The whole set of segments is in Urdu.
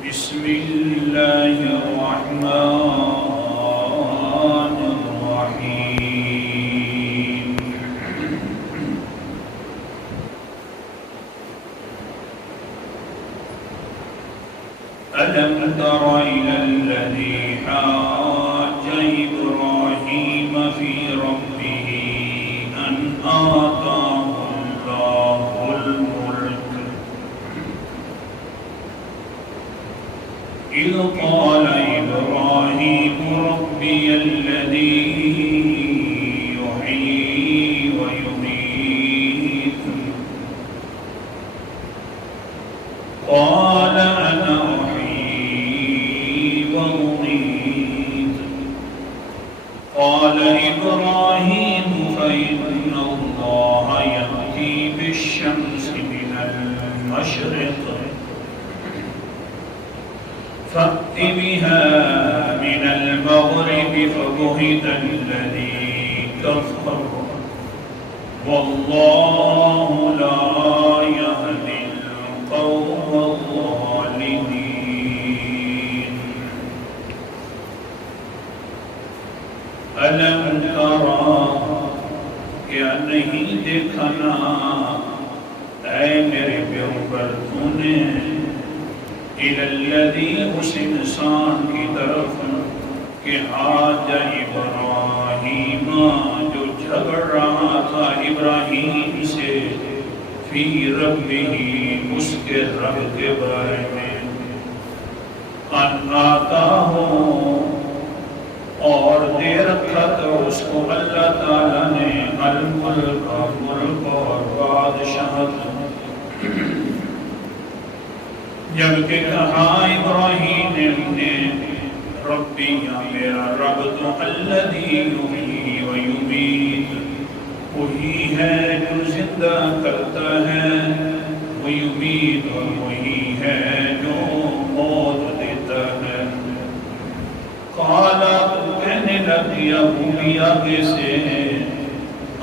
بسم الله الرحمن الرحيم ألم تر إلى الذي حاج إبراهيم في ربه أن آتاه الله الملك إذ قال إبراهيم ربي الذي يحيي ويميت قال أنا أحيي وأميت قال إبراهيم فإن الله يأتي بالشمس من المشرق فأت بها من المغرب فبهت الذي كفر والله لا يهدي القوم الظالمين ألم ترى کیا نہیں دیکھنا اے میرے پیغمبر تو نے إِلَى الَّذِي اس انسان کی طرف کہ حاج ابراہیم جو جھگڑ رہا تھا ابراہیم سے فی ربہ اس کے رب کے بارے میں ان آتاہ اور دے رکھا تھا اس کو اللہ تعالیٰ نے الملک ملک اور بادشاہت جبکہ کہا ابراہیم نے ربی یا میرا رب تو الذی یحیی و یمیت وہی ہے جو زندہ کرتا ہے و یمیت اور وہی ہے جو موت دیتا ہے قال کہنے لگی ابو بھی آگے سے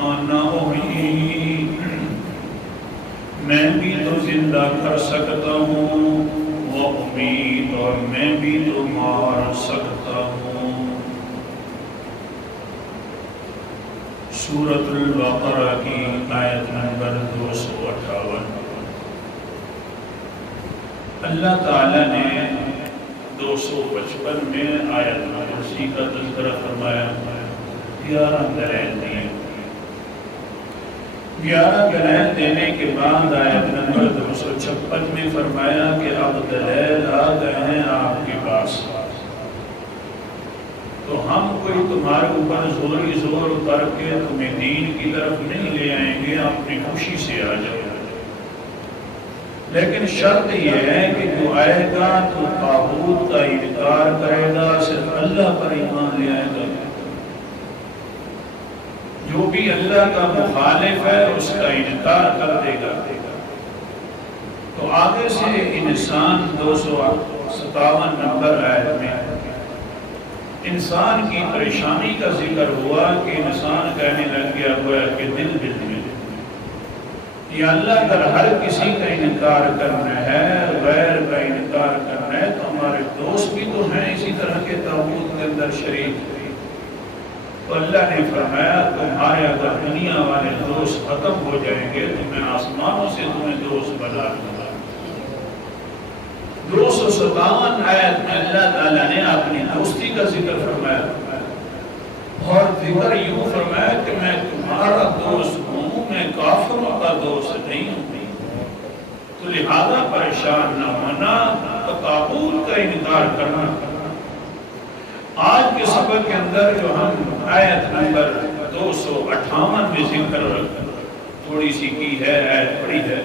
انا احیی میں بھی تو زندہ کر سکتا ہوں وہ امید اور میں بھی تو مار سکتا ہوں سورۃ البقرہ کی آیت نمبر 258 اللہ تعالیٰ نے 255 میں آیت کرسی کا تذکرہ فرمایا 11 دلائل دیے 11 دلائل دینے کے بعد آیت نمبر 256 میں فرمایا کہ اب دلائل آ گئے ہیں آپ کے پاس تو ہم کوئی تمہارے اوپر زوری زور کر کے تمہیں دین کی طرف نہیں لے آئیں گے اپنی خوشی سے آ جاؤ لیکن شرط یہ ہے کہ جو آئے گا تو طاغوت کا انکار کرے گا صرف اللہ پر ایمان لے آئے گا جو بھی اللہ کا مخالف ہے اس کا انکار کر دے گا تو آگے سے انسان 257 نمبر آیت میں انسان کی پریشانی کا ذکر ہوا کہ انسان کہنے لگ گیا ہوا کہ دل میں یا اللہ اگر ہر کسی کا انکار کرنا ہے غیر کا انکار کرنا ہے تو ہمارے دوست بھی تو ہیں اسی طرح کے طاغوت کے اندر شریک تو اللہ نے فرمایا تمہارے اگر دنیا والے دوست ختم ہو جائیں گے تو میں آسمانوں سے تمہیں دوست بنا دوں گا 257 آیت میں اللہ تعالیٰ نے اپنی دوستی کا ذکر فرمایا اور ذکر یوں فرمایا کہ میں تمہارا دوست ہوں میں کافروں کا دوست نہیں ہوں تو لہذا پریشان نہ ہونا تو طاغوت کا انکار کرنا آج کے سبق کے اندر جو ہم آیت نمبر 258 میں ذکر تھوڑی سی کی ہے آیت پڑھی ہے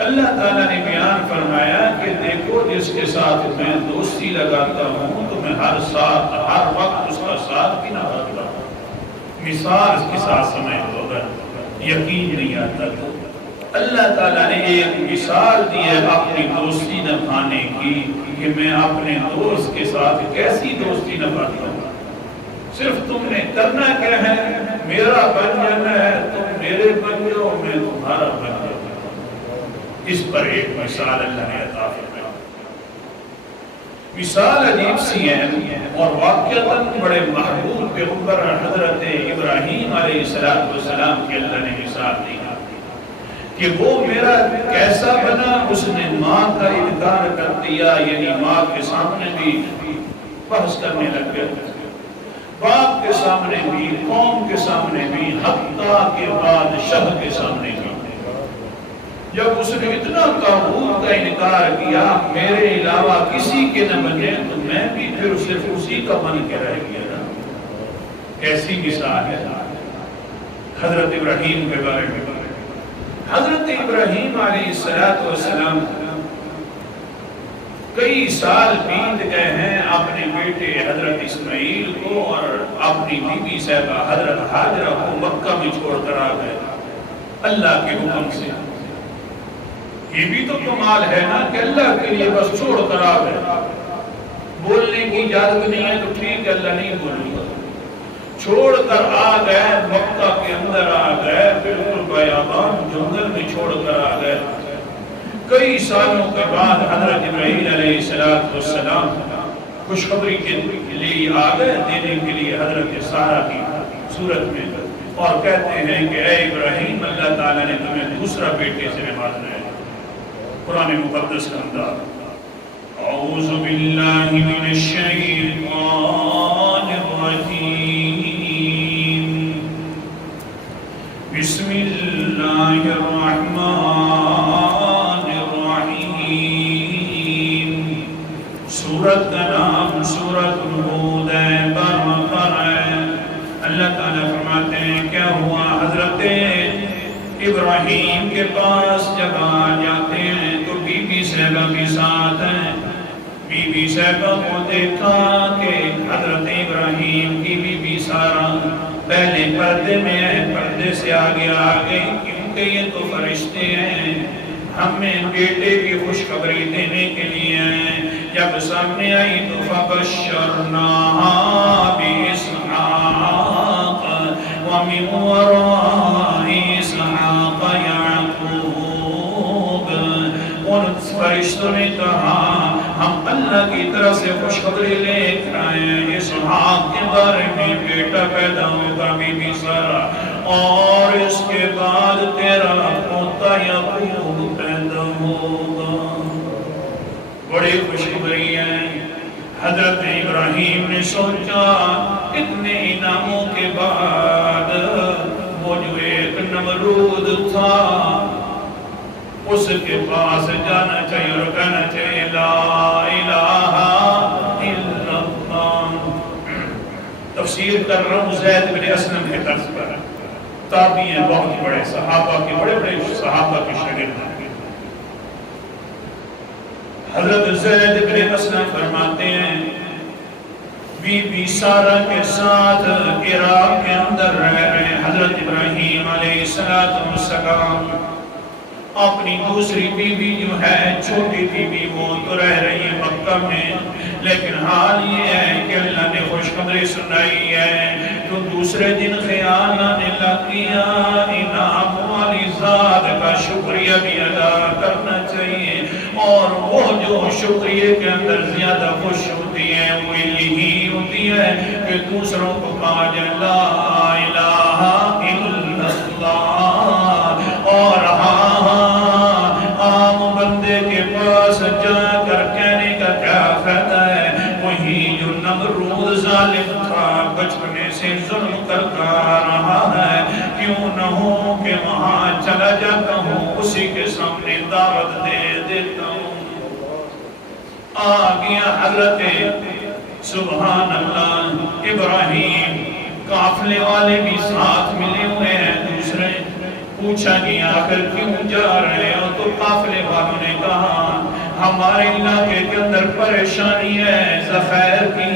اللہ تعالیٰ نے بیان فرمایا کہ دیکھو جس کے ساتھ میں دوستی لگاتا ہوں تو میں ہر وقت اس کا ساتھ بھی نہ بدلا مثال کے ساتھ سمجھ لو اگر یقین نہیں آتا تو اللہ تعالیٰ نے ایک مثال دی ہے اپنی دوستی نبھانے کی کہ میں اپنے دوست کے ساتھ کیسی دوستی نبھاتا ہوں صرف تم نے کرنا کیا ہے میرا بن جانا ہے تم میرے بن جاؤ میں تمہارا بن جاؤں اس پر ایک مثال اللہ نے عطا فرمایا مثال عجیب سی ہے اور واقعتاً بڑے محبوب پیغمبر حضرت ابراہیم علیہ السلام کی اللہ نے مثال دی کہ وہ میرا کیسا بنا. اس نے ماں کا انکار کر دیا، یعنی ماں کے سامنے بھی بحث کرنے لگ گیا، باپ کے سامنے بھی، قوم کے سامنے بھی، حتیٰ کے بادشاہ کے سامنے بھی. جب اس نے اتنا قابول کا انکار کیا میرے علاوہ کسی کے نہ بنے تو میں بھی پھر صرف اسی کا بن کے رہ گیا نا. کیسی مثال ہے حضرت ابراہیم کے بارے میں. حضرت ابراہیم علیہ السلام کئی سال بیت گئے ہیں اپنے بیٹے حضرت اسماعیل کو اور اپنی بیوی صاحبہ حضرت ہاجرہ کو مکہ میں چھوڑ کر آ گئے اللہ کے حکم سے. یہ بھی تو کمال ہے نا کہ اللہ کے لیے بس چھوڑ کر آ گئے. بولنے کی اجازت نہیں ہے تو ٹھیک ہے اللہ نہیں بولوں گا. چھوڑ کر آ گئے، مکہ کے اندر آ گئے، بالکل بیابان جنگل میں چھوڑ کر آ گئے. کئی سالوں کے بعد حضرت ابراہیم علیہ السلام خوشخبری کے لیے آ گئے، دینے کے لیے حضرت سارہ کی صورت میں، اور کہتے ہیں کہ اے ابراہیم اللہ تعالیٰ نے تمہیں دوسرا بیٹے سے نوازا ہے. قرآن مقدس کا انداز. اعوذ باللہ من الشیطان الرجیم، بسم اللہ الرحمن الرحیم. سورت کا نام سورت ہود ہے، برمقر ہے. اللہ تعالیٰ فرماتے ہیں کیا ہوا حضرت ابراہیم کے پاس جب آ جاتے ہیں تو بی بی صاحبہ کے ساتھ ہیں. بی بی صاحبہ کو دیکھا کہ حضرت ابراہیم کی بی بی سارہ پہلے پردے میں ہے، پردے سے آگے آ گئی کیونکہ یہ تو فرشتے ہیں، ہمیں بیٹے کی خوشخبری دینے کے لیے ہیں. جب سامنے آئی تو فبشرناہا بِإِسْحَاقَ وَمِن وَرَاءِ إِسْحَاقَ یعقوب. ان فرشتوں نے کہا ہم اللہ کی طرف سے خوشخبری لے کر آئے ہیں، اسحاق کے بارے میں بیٹا پیدا ہوگا بی بی سارہ، اور اس کے بعد تیرا پوتا یعقوب پیدا ہوگا. بڑی خوشخبری ہے. حضرت ابراہیم نے سوچا اتنے انعاموں کے بعد وہ جو ایک نمرود تھا اس کے پاس جانا چاہیے اور کہنا چاہیے لا الہ الا اللہ. تفسیر کر رہا ہوں زید بن اسلم کے طرز پر. تابعی ہیں، بہت بڑے صحابہ کے، بڑے بڑے صحابہ کے شاگرد ہیں. حضرت زید بن اسلم فرماتے ہیں بی بی سارہ کے ساتھ عراق کے اندر رہ رہے حضرت ابراہیم علیہ السلام. اپنی دوسری بیوی جو ہے چھوٹی بیوی وہ تو رہ رہی ہے مکہ میں، لیکن حال یہ ہے کہ اللہ نے خوشخبری سنائی ہے تو دوسرے دن خیال آنے لگ گیا انعام والی ذات کا شکریہ بھی ادا کرنا چاہیے. اور وہ جو شکریہ کے اندر زیادہ خوش ہوتی ہے وہ یہی ہوتی ہے کہ دوسروں کو کہا جائے لا الہ الا اللہ. اور عام بندے کے پاس جا کر کہنے کا کیا فائدہ ہے؟ وہی جو نمرود ظالم تھا بچپنے سے ظلم کرتا رہا ہے، کیوں نہ ہو کہ وہاں چلا جاتا ہوں اسی کے سامنے دعوت دے دیتا ہوں. آ گیا حضرت سبحان اللہ ابراہیم، قافلے والے بھی ساتھ ملے ہوئے ہیں. دوسرے پوچھا کہ آخر کیوں جا رہے ہو؟ تو قافلے والوں نے کہا ہمارے علاقے کے اندر پریشانی ہے ذخائر کی،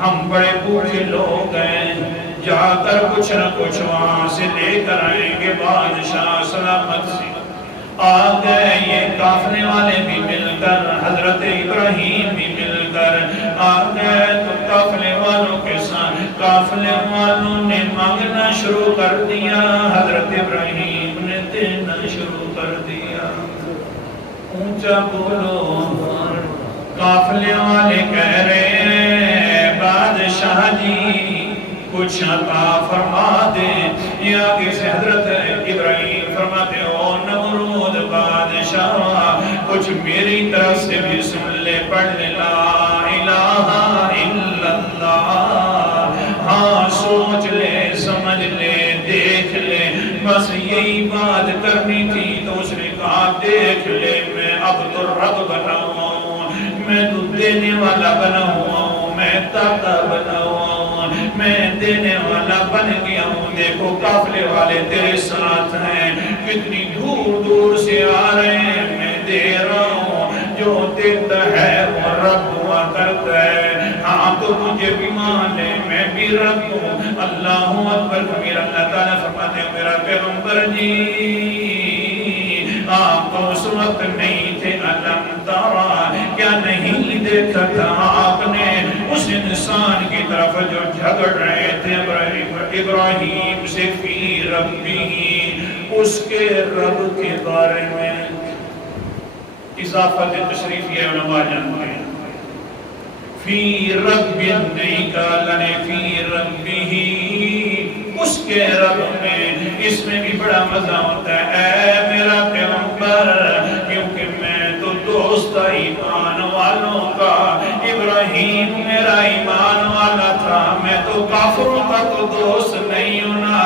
ہم بڑے بوڑھے لوگ ہیں، جا کر کچھ نہ کچھ وہاں سے لے کر آئیں گے. بادشاہ سلامت سے آ گئے. یہ قافلے والے بھی مل کر حضرت ابراہیم بھی مل کر آ گئے تو قافلے والوں کے ساتھ قافلے والوں نے مانگنا شروع کر دیا، حضرت ابراہیم نے دینا شروع کر دیا. اونچا بولو قافلے والے کہہ رہے ہیں بادشاہ جی کچھ عطا فرما دیں. یہ آگے سے حضرت ابراہیم فرماتے ہو نمرود بادشاہ کچھ میری طرف سے بھی سن لے پڑھ لے لا الہ الا اللہ. ہاں سوچ لے سمجھ لے دیکھ لے بس یہی بات کرنی تھی. تو اس نے کہا دیکھ لے میں اب تو رب بنا ہوا ہوں, میں تو دینے والا بنا ہوا ہوں, میں داتا بنا ہوا ہوں, میں دینے والا بن گیا ہوں. دیکھو قافلے والے تیرے ساتھ ہیں, کتنی دور دور سے آ رہے ہیں, میں دے رہا ہوں. جو دیتا ہے وہ رب دعا کرتا ہے. ہاں تو مجھے بھی مان لے میں بھی رب ہوں. اللہ اکبر کبیر. اللہ تعالیٰ فرماتے ہیں میرا پیغمبر جی آپ تو اس وقت نہیں تھے. علم تارا کیا نہیں دیکھا تھا آپ نے اس انسان کی طرف جو جھگڑ رہے تھے ابراہیم سے فی ربی, اس کے رب کے بارے میں. اضافت تشریف یہ علماء جانتے ہیں. فی رب نہیں کہا لنے فی ربی, اس کے رب میں. اس میں بھی بڑا مزہ ہوتا ہے اے میرا پیغمبر, کیونکہ میں تو دوست ایمان والوں کا. ابراہیم میرا ایمان والا تھا, میں تو کافروں کا تو دوست نہیں ہوں نا,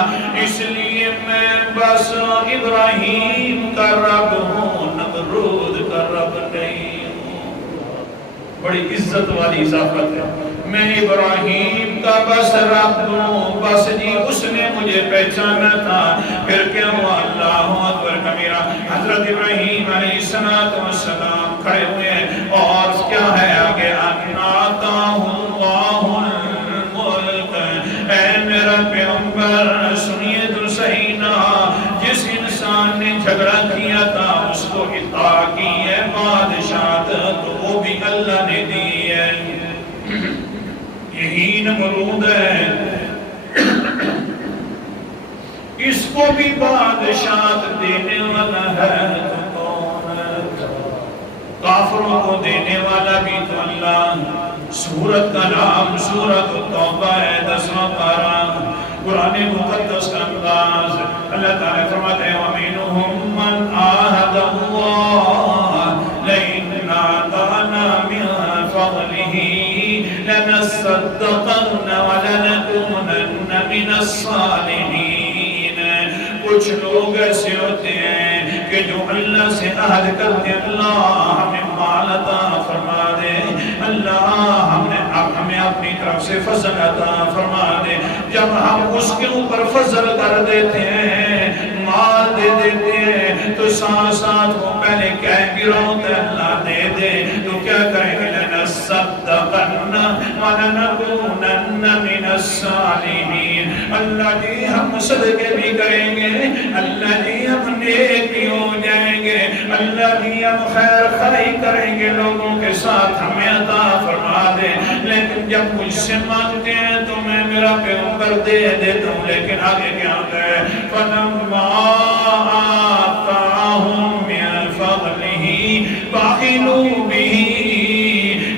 اس لیے میں بس ابراہیم کا رب ہوں, نمرود کا رب نہیں ہوں. بڑی عزت والی اضافت ہے. میں ابراہیم کا بس رب ہوں, بس جی اس نے مجھے پہچانا تھا. پھر کیا ہوا؟ اللہ اکبر کبیرہ. حضرت ابراہیم علیہ السلام کھڑے ہوئے ہیں اور کیا ہے آگے آتاہ اللہ الملک. اے میرا پیغمبر سنیے تو صحیح نا, جس انسان نے جھگڑا کیا تھا اس کو عطا کی ہے بادشاہت, تو وہ بھی اللہ نے دی ہے. یہی نمرود ہے, اس کو بھی بادشاہت دینے والا ہے تو کون ہے؟ کافروں کو دینے والا بھی تو اللہ. سورت کا نام سورت التوبہ ہے, 10واں پارہ, قرآن مقدس کا انداز. اللہ تعالیٰ فرماتے ہیں وَمِنْهُمْ مَنْ عَاهَدَ اللَّهَ لَئِنْ آتَانَا مِنْ فَضْلِهِ لَنَصَّدَّقَنَّ وَلَنَكُونَنَّ مِنَ الصَّالِحِينَ. کچھ لوگ ایسے ہوتے ہیں کہ جو اللہ سے عہد کرتے ہیں اللہ ہمیں مال عطا فرما دے, اللہ ہمیں اپنی طرف سے فضل عطا فرما دے. جب ہم اس کے اوپر فضل کر دیتے ہیں, مال دے دیتے ہیں, تو ساتھ ساتھ وہ پہلے کہہ بھی روتے اللہ دے دے, تو کیا کریں گے؟ لَنَصَّدَّقَنَّ وَلَنَكُونَنَّ مِنَ الصَّالِحِينَ. اللہ جی ہم صدقے بھی کریں گے, اللہ جی ہم نیک بھی ہو جائیں گے, اللہ جی ہم خیر خائی کریں گے لوگوں کے ساتھ, ہمیں عطا فرما دے. لیکن جب مجھ سے مانگتے ہیں تو میں میرا پیغمبر دے دیتا ہوں. لیکن آگے کیا ہے؟ فَلَمَّا آتَاهُم مِّن فَضْلِهِ بَخِلُوا بِهِ.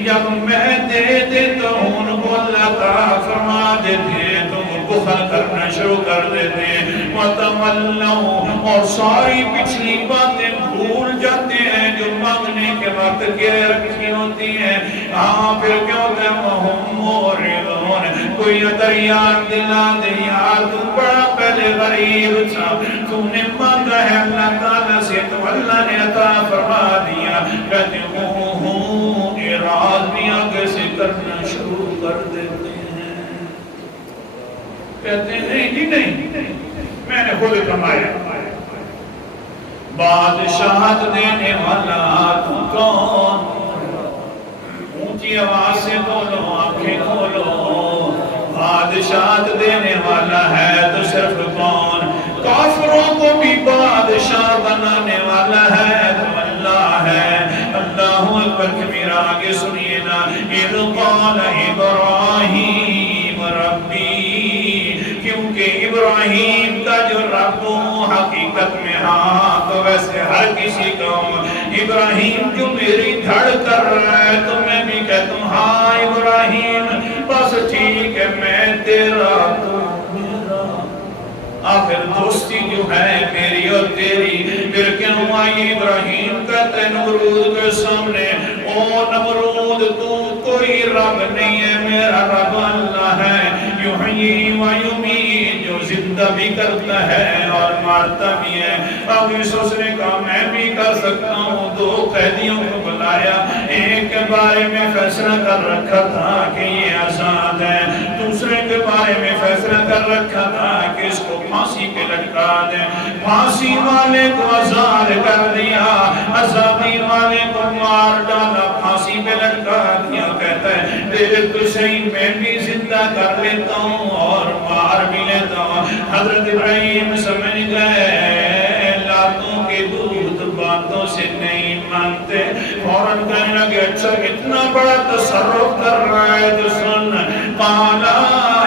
جب میں دے دیتا ہوں ان کو اللہ تعالیٰ فرما دیتے ہیں تو وہ بخل کرنا شروع کر دیتے ہیں. وَتَوَلَّوْا, اور ساری پچھلی باتیں بھول جاتے ہیں جو مانگنے کے وقت گرے رکھی ہوتی ہیں. ہاں پھر کیا ہوتا ہے؟ وَهُمْ مُعْرِضُونَ. کوئی اگر یاد دلا دے یار تو بڑا پہلے غریب تھا, تم نے مانگا ہے اللہ تعالیٰ سے تو اللہ نے عطا فرما دیا. کہتے ہوں اعراض بھی آگے سے کرنا شروع کر دیتے ہیں. کہتے ہیں جی نہیں میں نے خود کمایا. بادشاہت دینے والا تو کون؟ اونچی آواز سے بولو, آنکھیں کھولو. بادشاہت دینے والا ہے تو صرف کون؟ کافروں کو بھی بادشاہ بنانے والا ہے تو اللہ ہے. اللہ اکبر کبیرہ. آگے سنیے نا. اِذْ قَالَ إِبْرَاهِيمُ رَبِّي, کیونکہ ابراہیم کا جو رب حقیقت میں ہاں تو ویسے ہر کسی کام ابراہیم جو میری دھڑ کر رہا ہے تو میں بھی کہتا ہوں ہاں ابراہیم بس ٹھیک ہے میں تیرا تو میرا آخر دوستی جو ہے میری اور تیری پھر کیوں آئی ابراہیم کہتے نمرود کے سامنے او نمرود تو کوئی رب نہیں ہے میرا رب اللہ ہے یحیی و یمیت جو زندہ بھی کرتا ہے اور مارتا بھی ہے اب اس نے کہا میں بھی کر سکتا ہوں دو قیدیوں کو بلایا ایک کے بارے میں فیصلہ کر رکھا تھا کہ یہ آزاد ہے دوسرے کے بارے میں فیصلہ کر رکھا تھا کہ اس کو پھانسی پہ لٹکا دیں پھانسی والے کو آزاد کر دیا آزادی والے کو مار ڈالا پھانسی پہ لٹکا دیا کہتا ہے دیکھ تو صحیح میں بھی زندہ کر لیتا ہوں اور مار بھی لیتا ہوں حضرت ابراہیم سمجھ گئے لاتوں کے دودھ باتوں سے نہیں مانتے فوراً کہنے لگے اچھا اتنا بڑا تصرف کر رہا ہے تو سن قال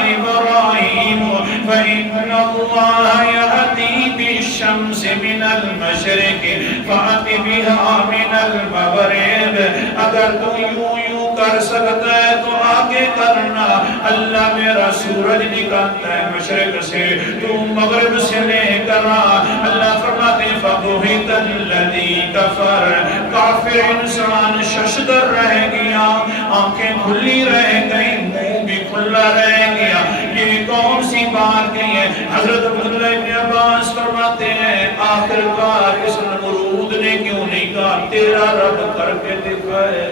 ابراہیم فإن اللہ یأتی بالشمس من المشرق فأت بها من المغرب اگر تو یوں کر سکتا ہے تو آگے کرنا اللہ میرا سورج نکالتا ہے مشرق سے تو مغرب سے لے کر اللہ فرماتے ہیں فَبُهِتَ الَّذِي كَفَرَ کافر انسان ششدر رہ گیا آنکھیں کھلی رہ گئی منہ بھی کھلا رہ گیا یہ کون سی بات کہی ہے حضرت عبداللہ ابن عباس فرماتے ہیں آخرکار اس نمرود نے کیوں نہیں کہا تیرا رب کر کے دکھائے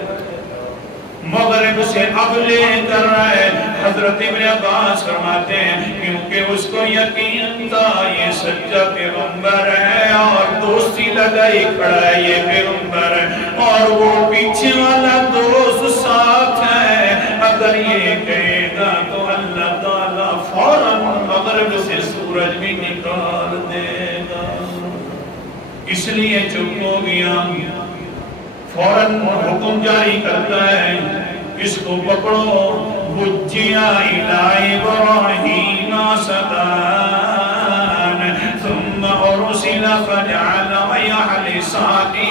مغرب سے اب لے کر رہے حضرت ابن عباس فرماتے ہیں کیونکہ اس کو یقین تھا یہ سچا پیغمبر ہے اور دوستی لگائی کھڑا ہے یہ پیغمبر ہے اور وہ پیچھے والا دوست ساتھ ہے اگر یہ کہے گا تو اللہ تعالیٰ فوراً مغرب سے سورج بھی نکال دے گا اس لیے چپ ہو گیا فوراً حکم جاری کرتا ہے اس کو پکڑو بجیا الی ابراہیم صدان ثم ارسل فجعل یحلسانہ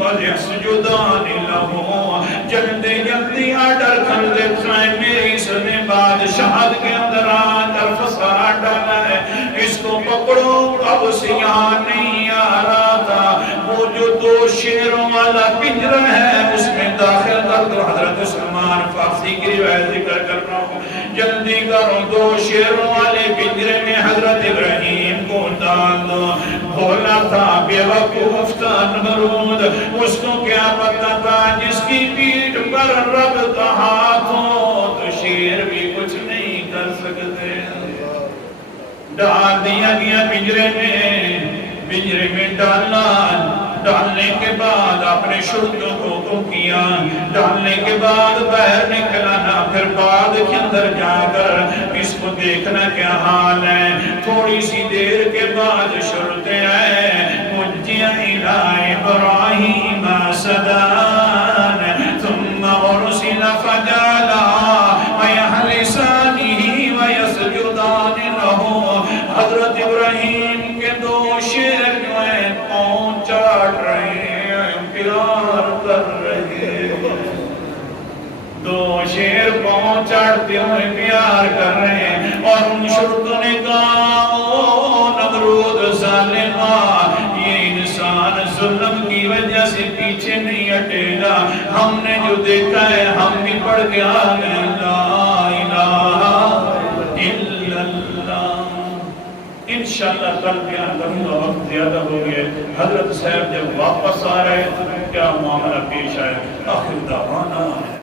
ویسجدان لہ جلدی آرڈر کر دیتا ہے میری سنے بادشاہت کے اندر آدر فساد ڈالا ہے اس کو پکڑو اب سے یہاں نہیں آ رہا تھا وہ جو دو شیروں والا پنجرہ ہے اس میں داخل کر دو حضرت سلمان فارسی کی روایت ذکر کر رہا ہوں جلدی کرو دو شیروں والے پنجرے میں حضرت ابراہیم کو ڈال دو بولا تھا بے وقوف تھا نمرود اس کو کیا پتا تھا جس کی پیٹھ پر رب کا ہاتھ ہو تو شیر بھی کچھ نہیں کر سکتے ڈال دیا گیا پنجرے میں ڈالنے کے بعد اپنے شرطوں کو حکم کیا ڈالنے کے بعد باہر نکلانا پھر بعد کے اندر جا کر اس کو دیکھنا کیا حال ہے تھوڑی سی دیر کے بعد شرطیں آئے مجھیا الہ ابراہیم صدان ثم ارسل فجالا ویحلسانہ ویسجدان لہ حضرت ابراہیم کے دو شیر جو ہیں پاؤں چاٹ رہے ہیں پیار کر رہے ہیں دو شیر پاؤں چاٹتے ہوئے پیار کر رہے ہیں اور ان شرطوں نے کہا او نمرود ظالمہ یہ انسان ظلم کی وجہ سے پیچھے نہیں ہٹے گا ہم نے جو دیکھا ہے ہم بھی پڑھ کے آگے لا الہ الا اللہ انشاءاللہ کل بیان کروں گا وقت زیادہ ہو گئے حضرت صاحب جب واپس آ رہے تو کیا معاملہ پیش آئے آخر دعوانا